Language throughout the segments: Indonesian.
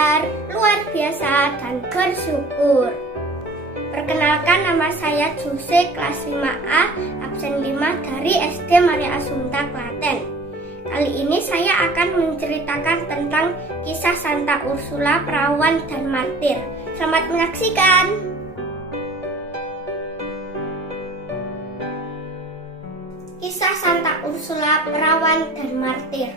belajar luar biasa dan bersyukur. Perkenalkan, nama saya Jose, kelas 5A, absen 5 dari SD Maria Assunta, Klaten. Kali ini saya akan menceritakan tentang kisah Santa Ursula, perawan dan martir. Selamat menyaksikan. Kisah Santa Ursula, perawan dan martir.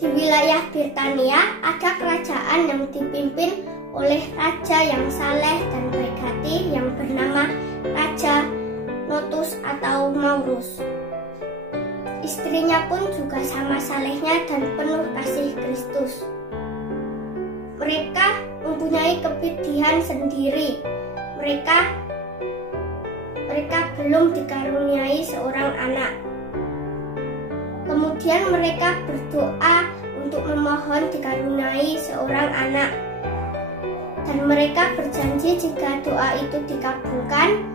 Di wilayah Britania ada kerajaan yang dipimpin oleh raja yang saleh dan baik hati yang bernama Raja Notus atau Maurus. Istrinya pun juga sama salehnya dan penuh kasih Kristus. Mereka mempunyai kepedihan sendiri. Mereka belum dikaruniai seorang anak. Kemudian mereka berdoa untuk memohon dikaruniai seorang anak. Dan mereka berjanji jika doa itu dikabulkan,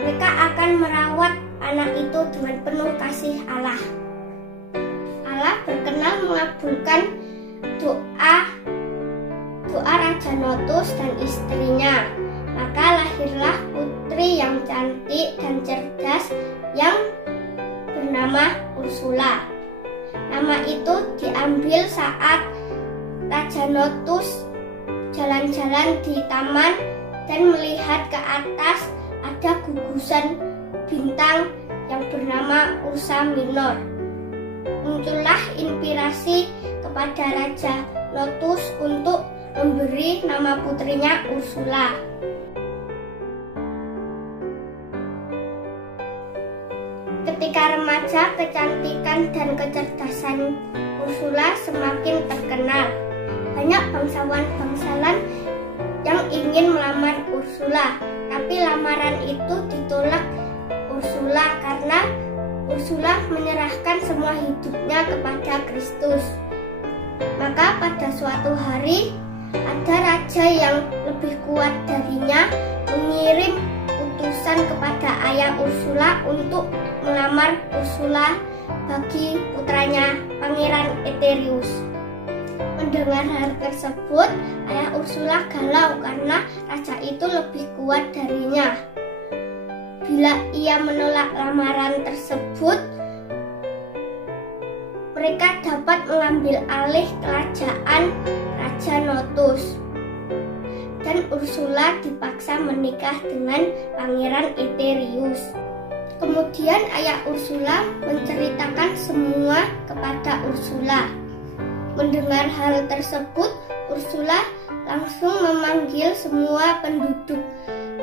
mereka akan merawat anak itu dengan penuh kasih Allah. Allah berkenan mengabulkan doa Raja Notus dan istrinya. Maka lahirlah putri yang cantik dan cerdas yang bernama Ursula. Nama itu diambil saat Raja Notus jalan-jalan di taman dan melihat ke atas ada gugusan bintang yang bernama Ursa Minor. Muncullah inspirasi kepada Raja Notus untuk memberi nama putrinya Ursula. Ketika remaja, kecantikan dan kecerdasan Ursula semakin terkenal. Banyak bangsawan-bangsawan yang ingin melamar Ursula, tapi lamaran itu ditolak Ursula karena Ursula menyerahkan semua hidupnya kepada Kristus. Maka pada suatu hari ada raja yang lebih kuat darinya mengirim utusan kepada ayah Ursula untuk melamar Ursula bagi putranya Pangeran Eterius. Mendengar hal tersebut, ayah Ursula galau karena raja itu lebih kuat darinya. Bila ia menolak lamaran tersebut, mereka dapat mengambil alih kerajaan Raja Notus. Dan Ursula dipaksa menikah dengan Pangeran Eterius. Kemudian ayah Ursula menceritakan semua kepada Ursula. Mendengar hal tersebut, Ursula langsung memanggil semua penduduk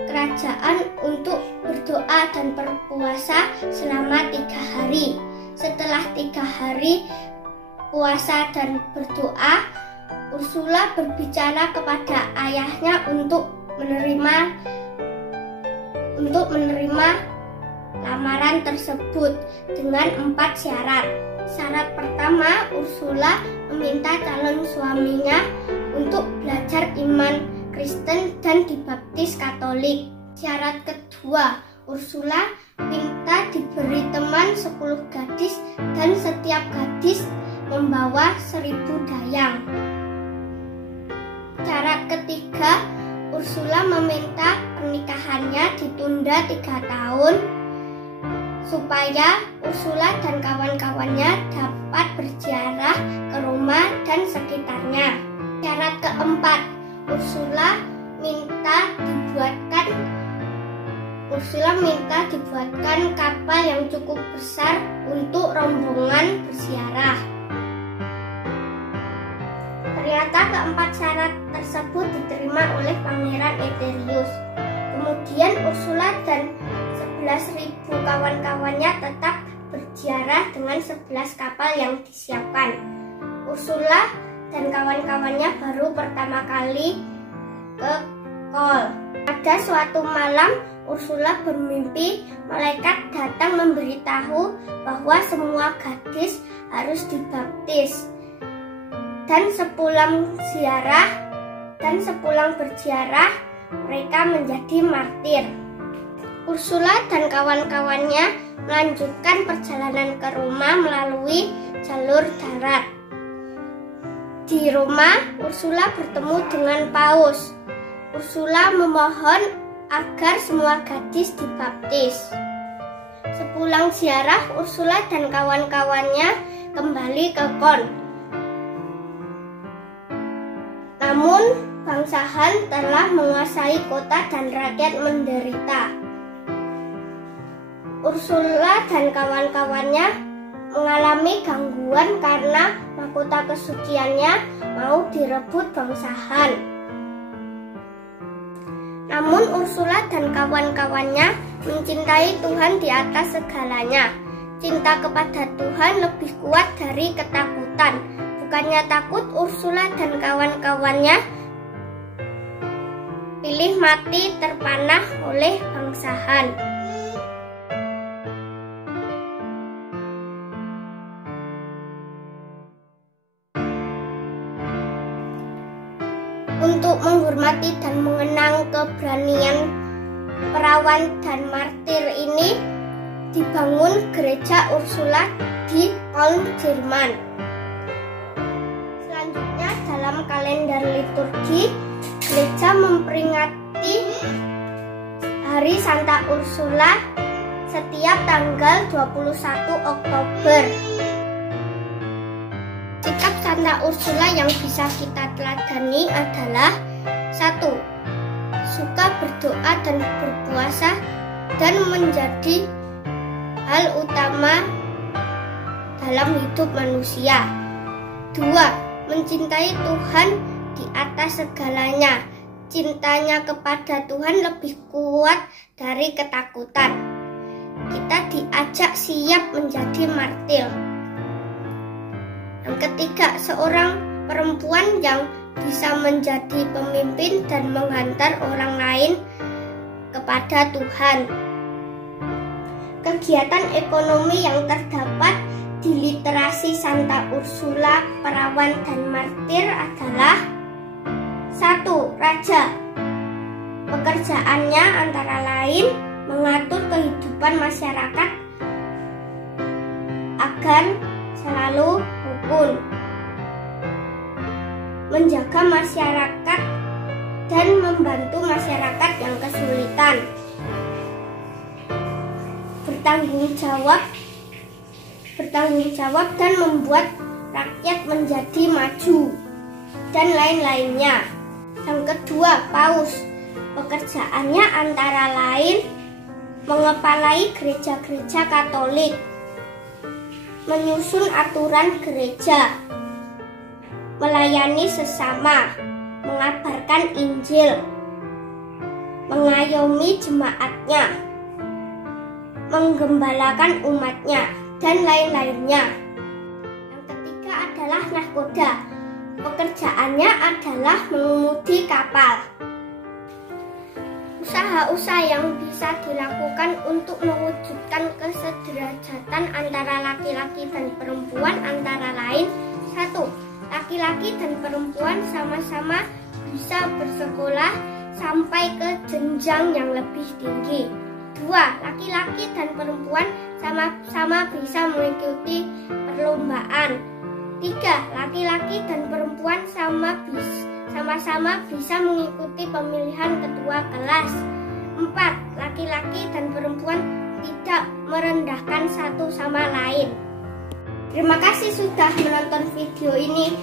kerajaan untuk berdoa dan berpuasa selama 3 hari. Setelah 3 hari puasa dan berdoa, Ursula berbicara kepada ayahnya untuk menerima lamaran tersebut dengan 4 syarat. Syarat pertama, Ursula meminta calon suaminya untuk belajar iman Kristen dan dibaptis Katolik. Syarat kedua, Ursula minta diberi teman 10 gadis dan setiap gadis membawa 1000 dayang. Syarat ketiga, Ursula meminta pernikahannya ditunda 3 tahun supaya Ursula dan kawan-kawannya dapat berziarah ke Roma dan sekitarnya. Syarat keempat, Ursula minta dibuatkan kapal yang cukup besar untuk rombongan berziarah. Ternyata keempat syarat tersebut diterima oleh Pangeran Eterius. Kemudian Ursula dan 11.000 kawan-kawannya tetap berziarah dengan 11 kapal yang disiapkan. Ursula dan kawan-kawannya baru pertama kali ke Kol. Pada suatu malam, Ursula bermimpi malaikat datang memberitahu bahwa semua gadis harus dibaptis. Dan sepulang berziarah, mereka menjadi martir. Ursula dan kawan-kawannya melanjutkan perjalanan ke Roma melalui jalur darat. Di Roma, Ursula bertemu dengan Paus. Ursula memohon agar semua gadis dibaptis. Sepulang ziarah, Ursula dan kawan-kawannya kembali ke Kon. Namun, bangsa Han telah menguasai kota dan rakyat menderita. Ursula dan kawan-kawannya mengalami gangguan karena mahkota kesuciannya mau direbut bangsa Han. Namun Ursula dan kawan-kawannya mencintai Tuhan di atas segalanya. Cinta kepada Tuhan lebih kuat dari ketakutan. Bukannya takut, Ursula dan kawan-kawannya pilih mati terpanah oleh bangsa Han. Untuk menghormati dan mengenang keberanian perawan dan martir ini, dibangun gereja Ursula di Köln, Jerman. Selanjutnya, dalam kalender liturgi, gereja memperingati Hari Santa Ursula setiap tanggal 21 Oktober. Sikap Santa Ursula yang bisa kita teladani adalah 1. Suka berdoa dan berpuasa dan menjadi hal utama dalam hidup manusia. 2. Mencintai Tuhan di atas segalanya. Cintanya kepada Tuhan lebih kuat dari ketakutan. Kita diajak siap menjadi martir. Yang ketiga, seorang perempuan yang bisa menjadi pemimpin dan menghantar orang lain kepada Tuhan. Kegiatan ekonomi yang terdapat di literasi Santa Ursula perawan dan martir adalah 1. Raja. Pekerjaannya antara lain mengatur kehidupan masyarakat agar selalu rukun, menjaga masyarakat dan membantu masyarakat yang kesulitan, bertanggung jawab dan membuat rakyat menjadi maju, dan lain-lainnya. Yang kedua, Paus. Pekerjaannya antara lain mengepalai gereja-gereja Katolik, menyusun aturan gereja, melayani sesama, mengabarkan Injil, mengayomi jemaatnya, menggembalakan umatnya, dan lain-lainnya. Yang ketiga adalah nahkoda. Pekerjaannya adalah mengemudi kapal. Usaha-usaha yang bisa dilakukan untuk mewujudkan kesederajatan antara laki-laki dan perempuan antara lain: 1. Laki-laki dan perempuan sama-sama bisa bersekolah sampai ke jenjang yang lebih tinggi. 2. Laki-laki dan perempuan sama-sama bisa mengikuti perlombaan. 3. Laki-laki dan perempuan sama-sama bisa mengikuti pemilihan ketua kelas. 4. Laki-laki dan perempuan tidak merendahkan satu sama lain. Terima kasih sudah menonton video ini.